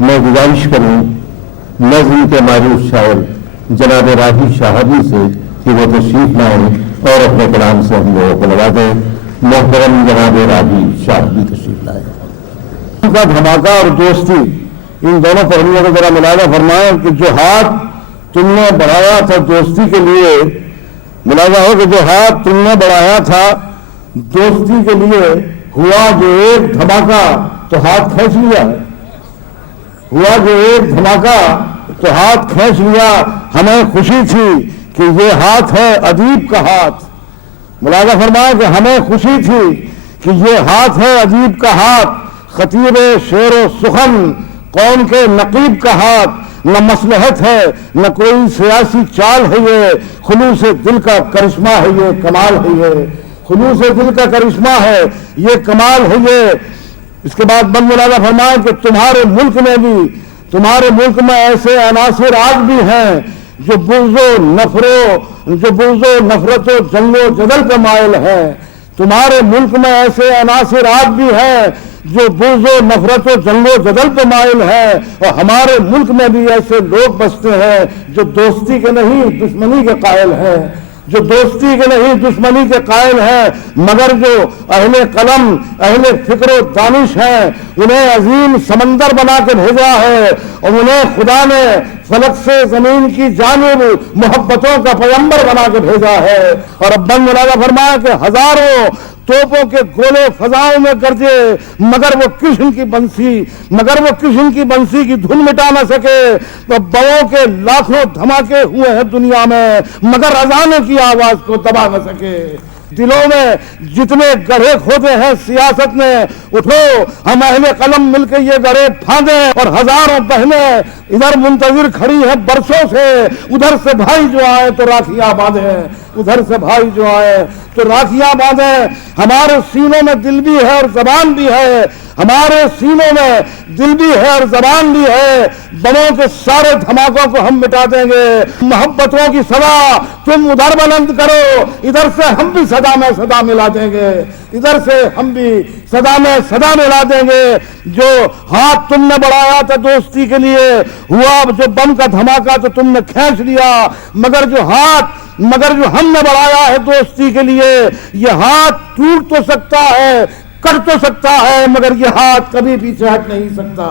میں گزارش کروں نظم کے معروف شاعر جناب راہی شاہدی سے کہ وہ تشریف لائیں اور اپنے کلام سے ہم لوگوں کو لگا دیں۔ محترم جناب راہی شاہدی تشریف لائیں۔ ان کا دھماکہ اور دوستی، ان دونوں پہلوؤں کو ذرا ملاحظہ فرمائیں کہ جو ہاتھ تم نے بڑھایا تھا دوستی کے لیے، ملاحظہ ہو کہ جو ہاتھ تم نے بڑھایا تھا دوستی کے لیے، ہوا جو ایک دھماکہ تو ہاتھ کھینچ لیا، ہوا جو ایک دھماکہ تو ہاتھ کھینچ لیا۔ ہمیں خوشی تھی کہ یہ ہاتھ ہے ادیب کا ہاتھ، ملاحظہ فرمایا کہ ہمیں خوشی تھی کہ یہ ہاتھ ہے ادیب کا ہاتھ، خطیب شعر و سخن قوم کے نقیب کا ہاتھ، نہ مصلحت ہے نہ کوئی سیاسی چال ہے، یہ خلوص دل کا کرشمہ ہے، یہ کمال ہے، یہ خلوص دل کا کرشمہ ہے، یہ کمال ہے یہ۔ اس کے بعد بند ملاحظہ فرمائیں کہ تمہارے ملک میں بھی، تمہارے ملک میں ایسے عناصر آج بھی ہیں جو بغض و نفرت و جنگ و جدل کا مائل ہے۔ تمہارے ملک میں ایسے عناصر آج بھی ہیں جو بغض و نفرت و جنگ و جدل پہ مائل ہے، اور ہمارے ملک میں بھی ایسے لوگ بستے ہیں جو دوستی کے نہیں دشمنی کے قائل ہیں، جو دوستی کے نہیں دشمنی کے قائل ہیں، مگر جو اہل قلم اہل فکر و دانش ہیں انہیں عظیم سمندر بنا کے بھیجا ہے، اور انہیں خدا نے فلک سے زمین کی جانب محبتوں کا پیغمبر بنا کے بھیجا ہے۔ اور اب بند ملاحظہ فرمایا کہ ہزاروں توپوں کے گولے فضاؤں میں گرجے مگر وہ کشن کی بنسی کی دھن مٹا نہ سکے، بموں کے لاکھوں دھماکے ہوئے ہیں دنیا میں مگر اذانوں کی آواز کو دبا نہ سکے۔ دلوں میں جتنے گڑھے کھودے ہیں سیاست نے، اٹھو ہم اہل قلم مل کے یہ گڑھے پھاندیں، اور ہزاروں بہنیں ادھر منتظر کھڑی ہیں برسوں سے، ادھر سے بھائی جو آئے تو راکھیاں باندھیں، ادھر سے بھائی جو آئے تو راکھیاں باندھیں۔ ہمارے سینوں میں دل بھی ہے اور زبان بھی ہے، ہمارے سینوں میں دل بھی ہے اور زبان بھی ہے، بموں کے سارے دھماکوں کو ہم مٹا دیں گے۔ محبتوں کی صدا تم ادھر بلند کرو، ادھر سے ہم بھی صدا میں صدا ملا دیں گے، ادھر سے ہم بھی صدا میں صدا ملا دیں گے۔ جو ہاتھ تم نے بڑھایا تھا دوستی کے لیے، ہوا جو بم کا دھماکہ تو تم نے کھینچ لیا، مگر جو ہم نے بڑھایا ہے دوستی کے لیے، یہ ہاتھ ٹوٹ تو سکتا ہے، کٹ تو سکتا ہے، مگر یہ ہاتھ کبھی پیچھے ہٹ نہیں سکتا۔